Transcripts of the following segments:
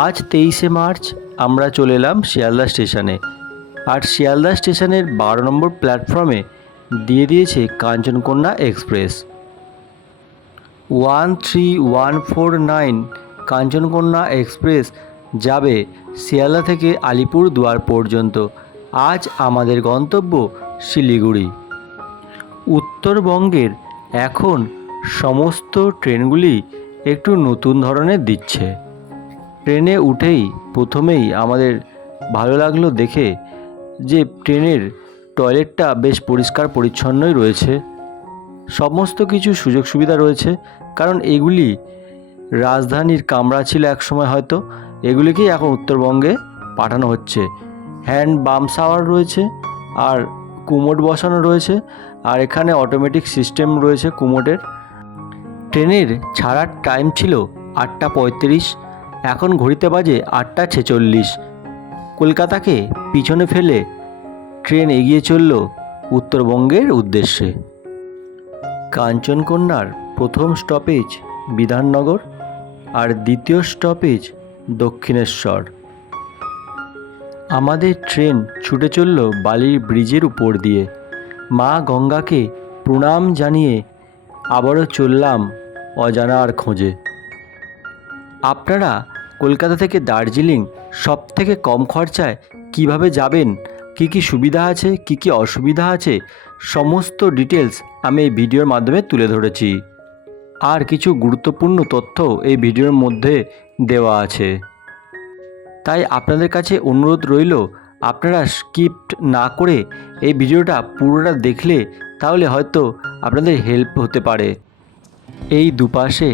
আজ তেইশে মার্চ, আমরা চলে এলাম শিয়ালদা স্টেশনে। আর শিয়ালদা স্টেশনের বারো নম্বর প্ল্যাটফর্মে দিয়ে দিয়েছে Kanchankanya express. One three one four nine Kanchankanya express যাবে শিয়ালদা থেকে আলিপুর দুয়ার পর্যন্ত। আজ আমাদের গন্তব্য শিলিগুড়ি। উত্তরবঙ্গের এখন সমস্ত ট্রেনগুলি একটু নতুন ধরনের দিচ্ছে। ট্রেনে উঠেই প্রথমেই আমাদের ভালো লাগল দেখে যে ট্রেনের টয়লেটটা বেশ পরিষ্কার পরিচ্ছন্নই রয়েছে। সমস্ত কিছু সুযোগ সুবিধা রয়েছে, কারণ এগুলি রাজধানীর কামরা ছিল একসময় হয়তো, এগুলিকেই এখন উত্তরবঙ্গে পাঠানো হচ্ছে। হ্যান্ড বাম শাওয়ার রয়েছে, আর কুমোট বসানো রয়েছে, আর এখানে অটোমেটিক সিস্টেম রয়েছে কুমোটের। ট্রেনের ছাড়ার টাইম ছিল আটটা পঁয়ত্রিশ এখন ঘড়িতে বাজে আটটা ছেচল্লিশ। কলকাতাকে পিছনে ফেলে ট্রেন এগিয়ে চলল উত্তরবঙ্গের উদ্দেশ্যে। কাঞ্চনকন্যার প্রথম স্টপেজ বিধাননগর আর দ্বিতীয় স্টপেজ দক্ষিণেশ্বর। আমাদের ট্রেন ছুটে চলল বালির ব্রিজের উপর দিয়ে। মা গঙ্গাকে প্রণাম জানিয়ে আবারও চললাম অজানার খোঁজে। আপনারা কলকাতা থেকে দার্জিলিং সব থেকে কম খরচায় কীভাবে যাবেন? কি কি সুবিধা আছে? কি কি অসুবিধা আছে? সমস্ত ডিটেলস আমি এই ভিডিওর মাধ্যমে তুলে ধরেছি। আর কিছু গুরুত্বপূর্ণ তথ্য এই ভিডিওর মধ্যে দেওয়া আছে। তাই আপনাদের কাছে অনুরোধ রইল, আপনারা স্কিপ্ট না করে এই ভিডিওটা পুরোটা দেখলে তাহলে হয়তো আপনাদের হেল্প হতে পারে। এই দুপাশে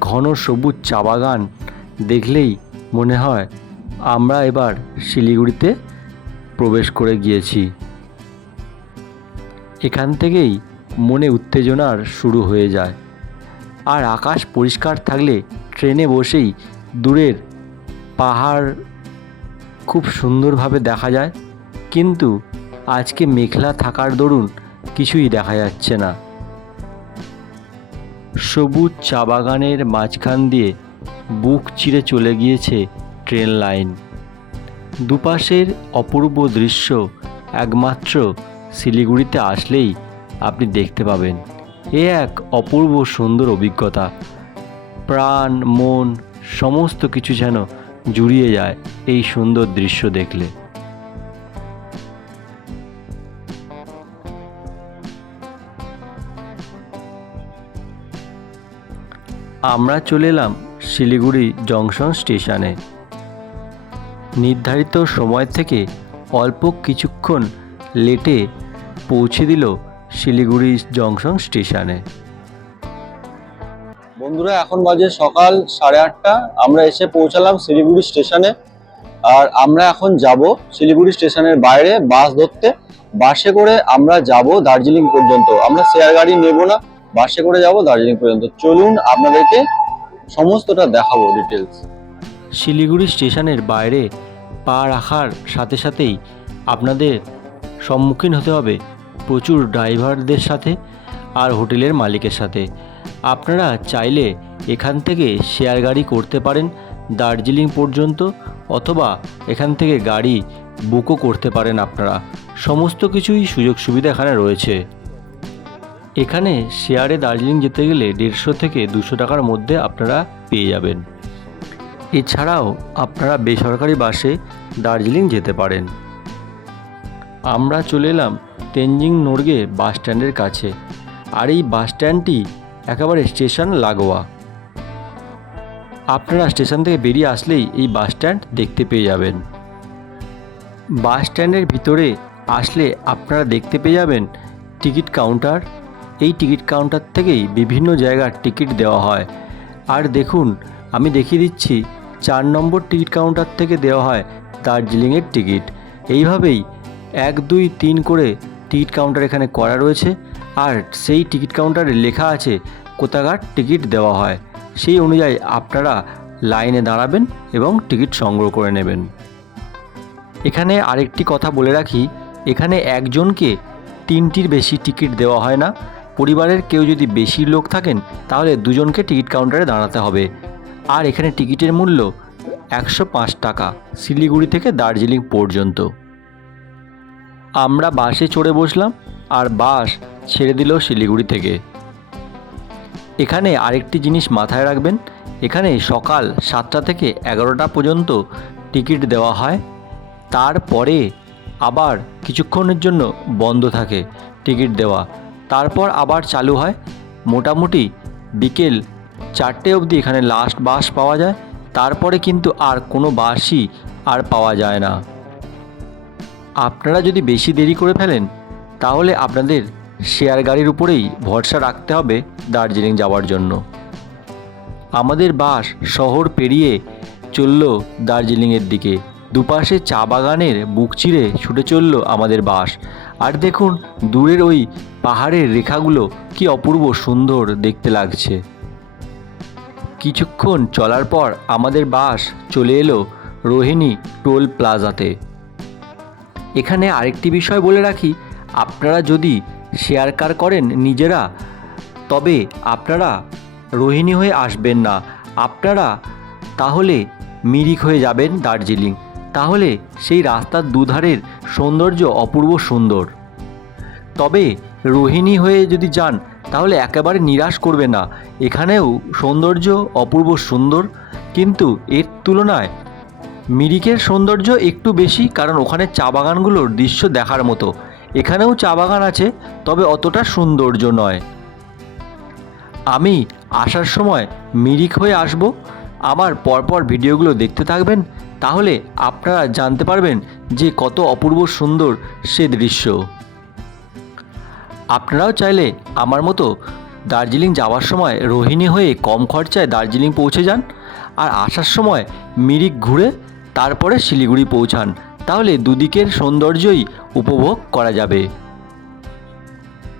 ঘন সবুজ চা বাগান দেখলেই মনে হয় আমরা এবার শিলিগুড়িতে প্রবেশ করে গিয়েছি। এখান থেকেই মনে উত্তেজনার শুরু হয়ে যায়। আর আকাশ পরিষ্কার থাকলে ট্রেনে বসেই দূরের পাহাড় খুব সুন্দরভাবে দেখা যায়, কিন্তু আজকে মেঘলা থাকার দরুন কিছুই দেখা যাচ্ছে না। সবুজ চা বাগানের মাঝখান দিয়ে বুক চিরে চলে গিয়েছে ট্রেন লাইন। দুপাশের অপূর্ব দৃশ্য একমাত্র শিলিগুড়িতে আসলেই আপনি দেখতে পাবেন। এ এক অপূর্ব সুন্দর অভিজ্ঞতা। প্রাণ, মন সমস্ত কিছু যেন জুড়িয়ে যায় এই সুন্দর দৃশ্য দেখলে। আমরা চলে এলাম শিলিগুড়ি জংশন স্টেশনে। নির্ধারিত সময় থেকে অল্প কিছুক্ষণ লেটে পৌঁছে দিল শিলিগুড়ি জংশন স্টেশনে। বন্ধুরা, এখন বাজে সকাল সাড়ে আটটা। আমরা এসে পৌঁছালাম শিলিগুড়ি স্টেশনে। আর আমরা এখন যাব শিলিগুড়ি স্টেশনের বাইরে বাস ধরতে। বাসে করে আমরা যাব দার্জিলিং পর্যন্ত। আমরা শেয়ার গাড়ি নেব না, বাসে করে যাব দার্জিলিং পর্যন্ত। চলুন আপনাদেরকে সমস্তটা দেখাবো ডিটেলস শিলিগুড়ি স্টেশনের বাইরে পা রাখার সাথে সাথেই আপনাদের সম্মুখীন হতে হবে প্রচুর ড্রাইভারদের সাথে আর হোটেলের মালিকের সাথে। আপনারা চাইলে এখান থেকে শেয়ার গাড়ি করতে পারেন দার্জিলিং পর্যন্ত অথবা এখান থেকে গাড়ি বুকও করতে পারেন আপনারা। সমস্ত কিছুই সুযোগ সুবিধা এখানে রয়েছে। এখানে শেয়ারে দার্জিলিং যেতে গেলে দেড়শো থেকে দুশো টাকার মধ্যে আপনারা পেয়ে যাবেন। এছাড়াও আপনারা বেসরকারি বাসে দার্জিলিং যেতে পারেন। আমরা চলে এলাম তেনজিং নোরগে বাস স্ট্যান্ডের কাছে। আর এই বাস স্ট্যান্ডটি একেবারে স্টেশন লাগোয়া। আপনারা স্টেশন থেকে বেরিয়ে আসলেই এই বাস স্ট্যান্ড দেখতে পেয়ে যাবেন। বাস স্ট্যান্ডের ভিতরে আসলে আপনারা দেখতে পেয়ে যাবেন টিকিট কাউন্টার এই টিকিট কাউন্টার থেকেই বিভিন্ন জায়গার টিকিট দেওয়া হয়। আর দেখুন, আমি দেখিয়ে দিচ্ছি, চার নম্বর টিকিট কাউন্টার থেকে দেওয়া হয় দার্জিলিংয়ের টিকিট। এইভাবেই এক, দুই, তিন করে টিকিট কাউন্টার এখানে করা রয়েছে। আর সেই টিকিট কাউন্টারে লেখা আছে, কোথাকার টিকিট দেওয়া হয়। সেই অনুযায়ী আপনারা লাইনে দাঁড়াবেন এবং টিকিট সংগ্রহ করে নেবেন। এখানে আরেকটি কথা বলে রাখি, এখানে একজনকে তিনটির বেশি টিকিট দেওয়া হয় না। পরিবারের কেউ যদি বেশি লোক থাকেন, তাহলে দুজনকে টিকিট কাউন্টারে দাঁড়াতে হবে। আর এখানে টিকিটের মূল্য একশো পাঁচ টাকা, শিলিগুড়ি থেকে দার্জিলিং পর্যন্ত। আমরা বাসে চড়ে বসলাম, আর বাস ছেড়ে দিল শিলিগুড়ি থেকে। এখানে আরেকটি জিনিস মাথায় রাখবেন, এখানে সকাল সাতটা থেকে এগারোটা পর্যন্ত টিকিট দেওয়া হয়। তারপরে আবার কিছুক্ষণের জন্য বন্ধ থাকে টিকিট দেওয়া। তারপর আবার চালু হয়। মোটামুটি বিকেল চারটে অবধি এখানে লাস্ট বাস পাওয়া যায়। তারপরে কিন্তু আর কোনো বাসই আর পাওয়া যায় না। আপনারা যদি বেশি দেরি করে ফেলেন, তাহলে আপনাদের শেয়ার গাড়ির উপরেই ভরসা রাখতে হবে দার্জিলিং যাওয়ার জন্য। আমাদের বাস শহর পেরিয়ে চলল দার্জিলিংয়ের দিকে। দুপাশে চা বাগানের বুক চিরে ছুটে চলল আমাদের বাস। আর দেখুন, দূরের ওই পাহাড়ের রেখাগুলো কি অপূর্ব সুন্দর দেখতে লাগছে। কিছুক্ষণ চলার পর আমাদের বাস চলে এলো রোহিণী টোল প্লাজাতে। এখানে আরেকটি বিষয় বলে রাখি, আপনারা যদি শেয়ার কার করেন নিজেরা, তবে আপনারা রোহিণী হয়ে আসবেন না। আপনারা তাহলে মিরিক হয়ে যাবেন দার্জিলিং। তাহলে সেই রাস্তার দুধারের সৌন্দর্য অপূর্ব সুন্দর। তবে রোহিণী হয়ে যদি যান, তাহলে একেবারে নিরাশ করবে না। এখানেও সৌন্দর্য অপূর্ব সুন্দর, কিন্তু এর তুলনায় মিরিকের সৌন্দর্য একটু বেশি, কারণ ওখানে চা বাগানগুলোর দৃশ্য দেখার মতো। এখানেও চা বাগান আছে, তবে অতটা সৌন্দর্য নয়। আমি আসার সময় মিরিক হয়ে আসব। আমার পরপর ভিডিওগুলো দেখতে থাকবেন। তাহলে আপনারা জানতে পারবেন যে কত অপূর্ব সুন্দর সে দৃশ্য। আপনারাও চাইলে আমার মতো দার্জিলিং যাওয়ার সময় রোহিণী হয়ে কম খরচায় দার্জিলিং পৌঁছে যান আর আসার সময় মিরিক ঘুরে তারপরে শিলিগুড়ি পৌঁছান। তাহলে দুদিকের সৌন্দর্যই উপভোগ করা যাবে।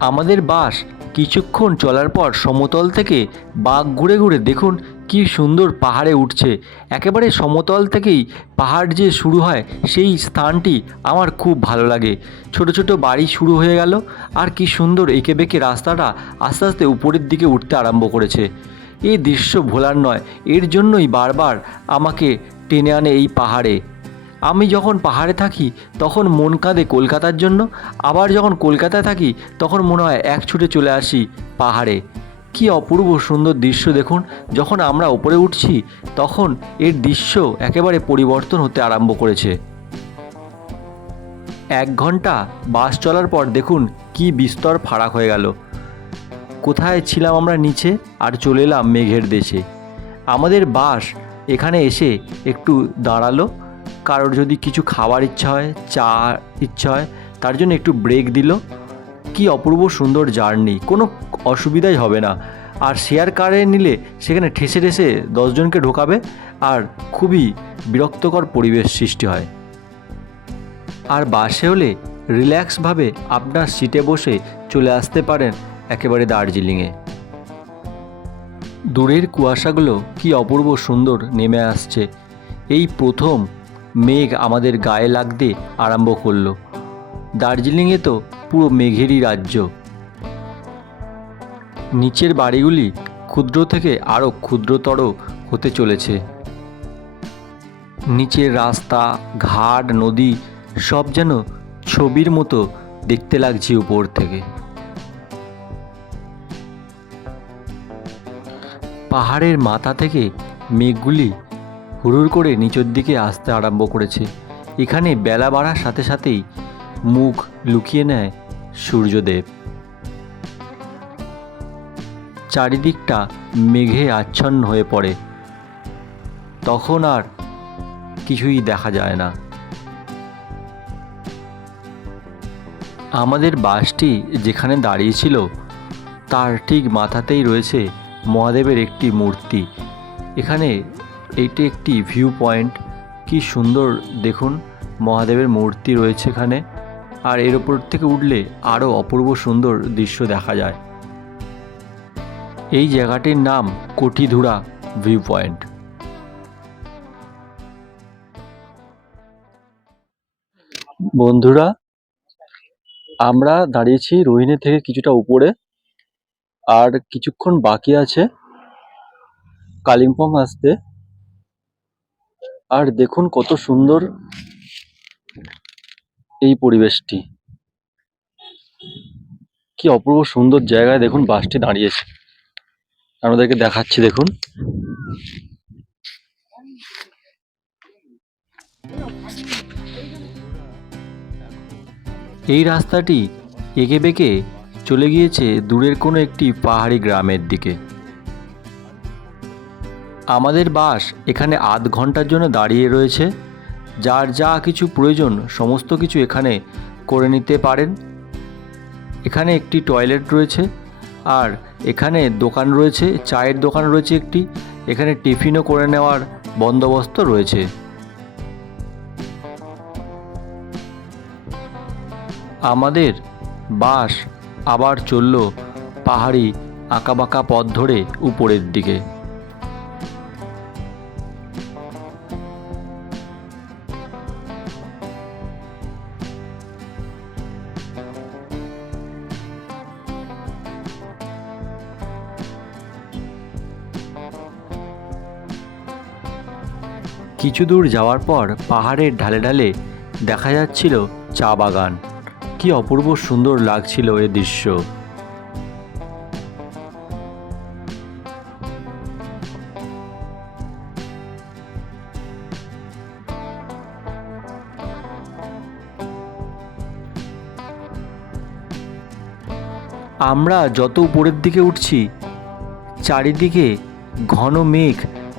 আমাদের বাস কিছুক্ষণ চলার পর সমতল থেকে বাঘ ঘুরে ঘুরে দেখুন কি সুন্দর পাহাড়ে উঠছে। একেবারে সমতল থেকেই পাহাড় যে শুরু হয়, সেই স্থানটি আমার খুব ভালো লাগে। ছোট ছোট বাড়ি শুরু হয়ে গেল আর কি সুন্দর এঁকে বেঁকে রাস্তাটা আস্তে আস্তে উপরের দিকে উঠতে আরম্ভ করেছে। এই দৃশ্য ভোলার নয়, এর জন্যই বারবার আমাকে টেনে আনে এই পাহাড়ে। আমি যখন পাহাড়ে থাকি, তখন মন কাঁদে কলকাতার জন্য। আবার যখন কলকাতায় থাকি, তখন মনে হয় এক ছুটে চলে আসি পাহাড়ে। কি অপূর্ব সুন্দর দৃশ্য দেখুন। যখন আমরা ওপরে উঠছি, তখন এর দৃশ্য একেবারে পরিবর্তন হতে আরম্ভ করেছে। এক ঘণ্টা বাস চলার পর দেখুন কি বিস্তর ফারাক হয়ে গেল। কোথায় ছিলাম আমরা নিচে, আর চলে এলাম মেঘের দেশে। আমাদের বাস এখানে এসে একটু দাঁড়াল কারোর যদি কিছু খাবার ইচ্ছা হয়, চা ইচ্ছা হয়, তার জন্য একটু ব্রেক দিল। কি অপূর্ব সুন্দর জার্নি কোনো অসুবিধাই হবে না। আর শেয়ার কারে নিলে সেখানে ঠেসে ঠেসে দশজনকে ঢোকাবে আর খুবই বিরক্তকর পরিবেশ সৃষ্টি হয়। আর বাসে হলে রিল্যাক্সভাবে আপনার সিটে বসে চলে আসতে পারেন একেবারে দার্জিলিংয়ে। দূরের কুয়াশাগুলো কি অপূর্ব সুন্দর নেমে আসছে। এই প্রথম মেঘ আমাদের গায়ে লাগতে আরম্ভ করল। দার্জিলিংয়ে তো পুরো মেঘেরই রাজ্য। নিচের বাড়িগুলি ক্ষুদ্র থেকে আরও ক্ষুদ্রতর হতে চলেছে। নিচের রাস্তা, ঘাট, নদী সব যেন ছবির মতো দেখতে লাগছে উপর থেকে। পাহাড়ের মাথা থেকে মেঘগুলি হুড়ুর করে নিচের দিকে আসতে আরম্ভ করেছে। এখানে বেলা বাড়ার সাথে সাথেই মুখ লুকিয়ে নেয় সূর্যদেব। চারিদিকটা মেঘে আচ্ছন্ন হয়ে পড়ে। তখন আর কিছুই দেখা যায় না। আমাদের বাসটি যেখানে দাঁড়িয়েছিল তার ঠিক মাথাতেই রয়েছে মহাদেবের একটি মূর্তি। এখানে এইটি একটি ভিউ পয়েন্ট কি সুন্দর, দেখুন, মহাদেবের মূর্তি রয়েছে এখানে। আর এর ওপর থেকে উঠলে আরও অপূর্ব সুন্দর দৃশ্য দেখা যায়। এই জায়গাটির নাম কোটিধুরা ভিউ পয়েন্ট বন্ধুরা, আমরা দাঁড়িয়েছি রোহিণী থেকে কিছুটা উপরে। আর কিছুক্ষণ বাকি আছে কালিম্পং আসতে। আর দেখুন কত সুন্দর এই পরিবেশটি। কি অপূর্ব সুন্দর জায়গায় দেখুন বাসটি দাঁড়িয়েছে। আপনাদেরকে দেখাচ্ছি, দেখুন। এই রাস্তাটি এঁকে বেঁকে চলে গিয়েছে দূরের কোনো একটি পাহাড়ি গ্রামের দিকে। আমাদের বাস এখানে আধ ঘণ্টার জন্য দাঁড়িয়ে রয়েছে। যার যা কিছু প্রয়োজন, সমস্ত কিছু এখানে করে নিতে পারেন। এখানে একটি টয়লেট রয়েছে আর এখানে দোকান রয়েছে, চায়ের দোকান রয়েছে একটি। এখানে টিফিনও করে নেওয়ার বন্দোবস্ত রয়েছে। আমাদের বাস আবার চলল পাহাড়ি আঁকাবাঁকা পথ ধরে উপরের দিকে। কিছু দূর যাওয়ার পর পাহাড়ের ঢালে ঢালে দেখা যাচ্ছিল চা বাগান। কি অপূর্ব সুন্দর লাগছিল এ দৃশ্য। আমরা যত উপরের দিকে উঠছি, চারিদিকে ঘন মেঘ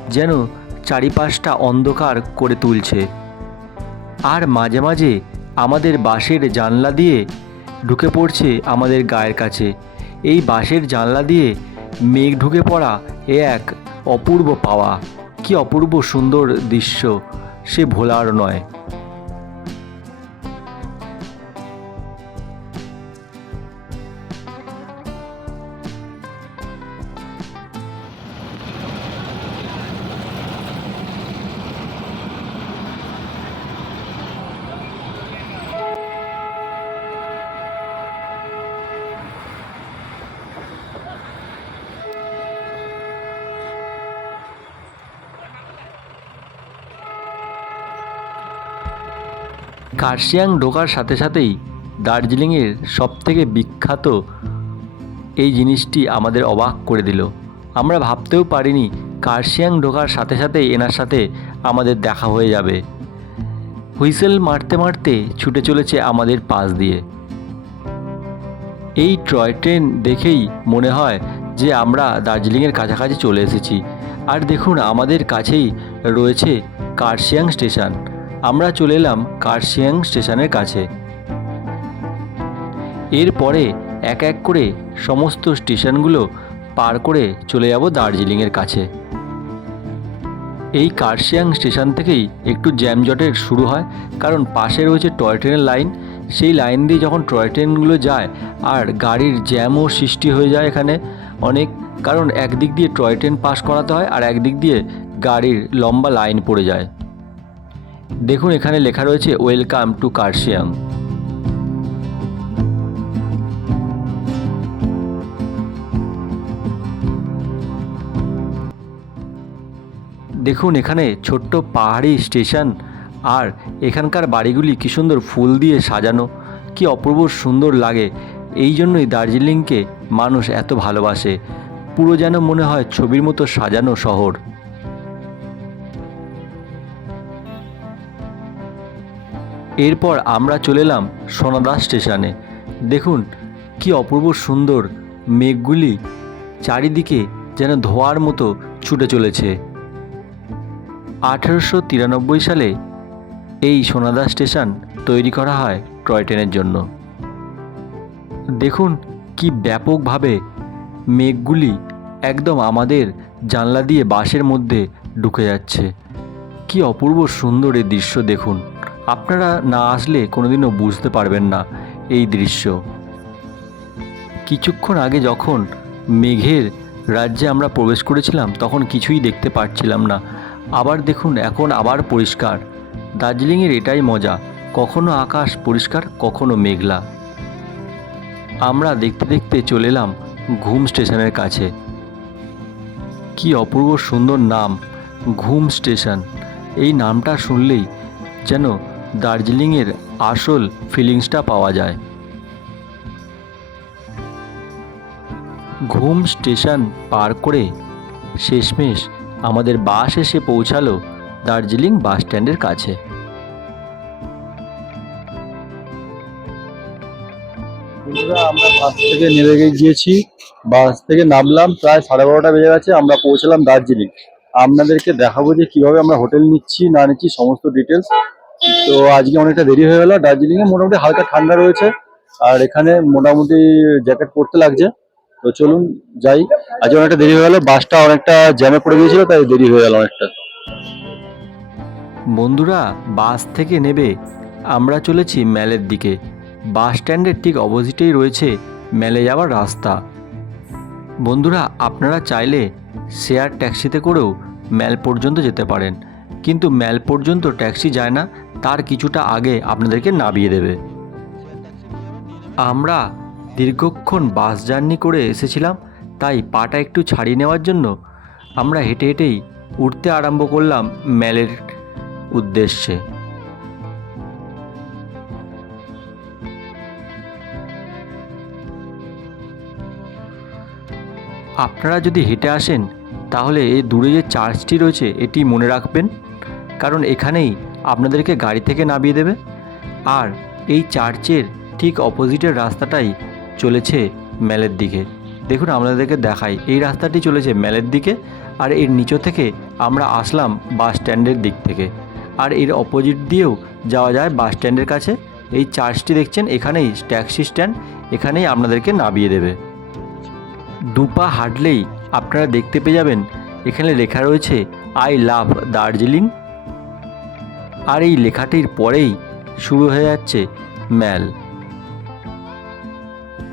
যেন চারিপাশটা অন্ধকার করে তুলছে। আর মাঝে মাঝে আমাদের বাসের জানলা দিয়ে ঢুকে পড়ছে আমাদের গায়ের কাছে। এই বাসের জানলা দিয়ে মেঘ ঢুকে পড়া এ এক অপূর্ব পাওয়া। কি অপূর্ব সুন্দর দৃশ্য, সে ভোলার নয়। কার্শিয়াং ঢোকার সাথে সাথেই দার্জিলিংয়ের সবথেকে বিখ্যাত এই জিনিসটি আমাদের অবাক করে দিল। আমরা ভাবতেও পারিনি কার্শিয়াং ঢোকার সাথে সাথেই এনার সাথে আমাদের দেখা হয়ে যাবে। হুইসেল মারতে মারতে ছুটে চলেছে আমাদের পাশ দিয়ে। এই টয় ট্রেন দেখেই মনে হয় যে আমরা দার্জিলিংয়ের কাছাকাছি চলে এসেছি। আর দেখুন, আমাদের কাছেই রয়েছে কার্শিয়াং স্টেশন। আমরা চলে এলাম কার্শিয়াং স্টেশনের কাছে। এরপরে এক এক করে সমস্ত স্টেশনগুলো পার করে চলে যাব দার্জিলিংয়ের কাছে। এই কার্শিয়াং স্টেশন থেকেই একটু জ্যামজটের শুরু হয়, কারণ পাশে রয়েছে টয় ট্রেনের লাইন। সেই লাইন দিয়ে যখন টয় ট্রেনগুলো যায়, আর গাড়ির জ্যামও সৃষ্টি হয়ে যায় এখানে অনেক, কারণ একদিক দিয়ে টয় ট্রেন পাস করাতে হয়, আর একদিক দিয়ে গাড়ির লম্বা লাইন পড়ে যায়। দেখুন, এখানে লেখা রয়েছে ওয়েলকাম টু কার্শিয়াং দেখুন, এখানে ছোট্ট পাহাড়ি স্টেশন, আর এখানকার বাড়িগুলি কি সুন্দর ফুল দিয়ে সাজানো, কি অপূর্ব সুন্দর লাগে। এই জন্যই দার্জিলিংকে মানুষ এত ভালোবাসে। পুরো যেন মনে হয় ছবির মতো সাজানো শহর। এরপর আমরা চলে এলাম সোনাদা স্টেশনে। দেখুন, কি অপূর্ব সুন্দর মেঘগুলি চারিদিকে যেন ধোয়ার মতো ছুটে চলেছে। আঠেরোশো তিরানব্বই সালে এই সোনাদা স্টেশন তৈরি করা হয় টয় ট্রেনের জন্য। দেখুন, কি ব্যাপকভাবে মেঘগুলি একদম আমাদের জানলা দিয়ে বাসের মধ্যে ঢুকে যাচ্ছে। কি অপূর্ব সুন্দর এই দৃশ্য দেখুন। আপনারা না আসলে কোনোদিনও বুঝতে পারবেন না এই দৃশ্য। কিছুক্ষণ আগে যখন মেঘের রাজ্যে আমরা প্রবেশ করেছিলাম, তখন কিছুই দেখতে পাচ্ছিলাম না। আবার দেখুন, এখন আবার পরিষ্কার। দার্জিলিংয়ের এটাই মজা, কখনো আকাশ পরিষ্কার, কখনো মেঘলা। আমরা দেখতে দেখতে চলে এলাম ঘুম স্টেশনের কাছে। কি অপূর্ব সুন্দর নাম, ঘুম স্টেশন। এই নামটা শুনলেই যেন দার্জিলিংয়ের আসল ফিলিংসটা পাওয়া যায়। ঘুম স্টেশন পার করে শেষমেশ আমাদের বাস এসে পৌঁছালো দার্জিলিং বাস স্ট্যান্ডের কাছে। আমরা বাস থেকে নেমে গিয়েছি। বাস থেকে নামলাম, প্রায় সাড়ে বারোটা বেজে গেছে, আমরা পৌঁছলাম দার্জিলিং। আপনাদেরকে দেখাবো যে কীভাবে আমরা হোটেল নিচ্ছি, না নিচ্ছি, সমস্ত ডিটেলস তো আজকে অনেকটা দেরি হয়ে গেলো। দার্জিলিং এ মোটামুটি হালকা ঠান্ডা রয়েছে। আর এখানে মোটামুটি জ্যাকেট পরতে লাগছে। তো চলুন যাই। আজকে অনেকটা দেরি হয়ে গেলো। বাসটা অনেকটা জ্যামে পড়ে গিয়েছিল, তাই দেরি হয়ে গেল অনেকটা। বন্ধুরা, বাস থেকে নেবে। আমরা চলেছি ম্যালের দিকে। বাস স্ট্যান্ডের ঠিক অপোজিটেই রয়েছে ম্যালে যাওয়ার রাস্তা। বন্ধুরা, আপনারা চাইলে শেয়ার ট্যাক্সিতে করেও ম্যাল পর্যন্ত যেতে পারেন। কিন্তু ম্যাল পর্যন্ত ট্যাক্সি যায় না। তার কিছুটা আগে আপনাদেরকে নামিয়ে দেবে। আমরা দীর্ঘক্ষণ বাস জার্নি করে এসেছিলাম, তাই পাটা একটু ছাড়িয়ে নেওয়ার জন্য আমরা হেঁটে হেঁটেই উঠতে আরম্ভ করলাম ম্যালের উদ্দেশ্যে। আপনারা যদি হেঁটে আসেন, তাহলে এই দূরে যে চার্চটি রয়েছে, এটি মনে রাখবেন, কারণ এখানেই আপনাদেরকে গাড়ি থেকে নামিয়ে দেবে। আর এই চার্চের ঠিক অপোজিটের রাস্তাটাই চলেছে ম্যালের দিকে। দেখুন, আপনাদেরকে দেখাই। এই রাস্তাটি চলেছে ম্যালের দিকে আর এর নিচে থেকে আমরা আসলাম বাস স্ট্যান্ডের দিক থেকে। আর এর অপোজিট দিয়েও যাওয়া যায় বাস স্ট্যান্ডের কাছে। এই চার্চটি দেখছেন, এখানেই ট্যাক্সি স্ট্যান্ড, এখানেই আপনাদেরকে নামিয়ে দেবে। দুপা হাঁটলেই আপনারা দেখতে পেয়ে যাবেন, এখানে লেখা রয়েছে, আই লাভ দার্জিলিং। আর এই লেখাটির পরেই শুরু হয়ে যাচ্ছে ম্যাল।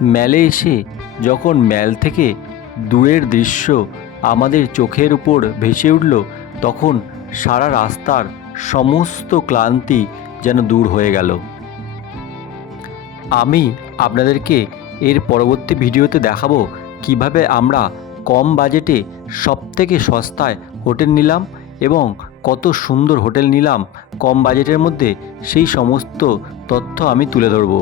ম্যালে এসে যখন ম্যাল থেকে দূরের দৃশ্য আমাদের চোখের উপর ভেসে উঠল, তখন সারা রাস্তার সমস্ত ক্লান্তি যেন দূর হয়ে গেল। আমি আপনাদেরকে এর পরবর্তী ভিডিওতে দেখাবো কীভাবে আমরা কম বাজেটে সবথেকে সস্তায় হোটেল নিলাম এবং কত সুন্দর হোটেল নিলাম, কম বাজেটের মধ্যে সেই সমস্ত তথ্য আমি তুলে ধরব।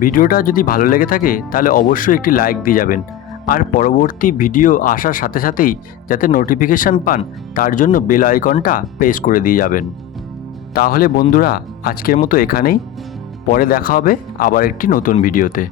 ভিডিওটা যদি ভালো লেগে থাকে, তাহলে অবশ্যই একটি লাইক দিয়ে যাবেন। আর পরবর্তী ভিডিও আসার সাথে সাথেই যাতে নোটিফিকেশান পান, তার জন্য বেল আইকনটা প্রেস করে দিয়ে যাবেন। তাহলে বন্ধুরা, আজকের মতো এখানেই। পরে দেখা হবে আবার একটি নতুন ভিডিওতে।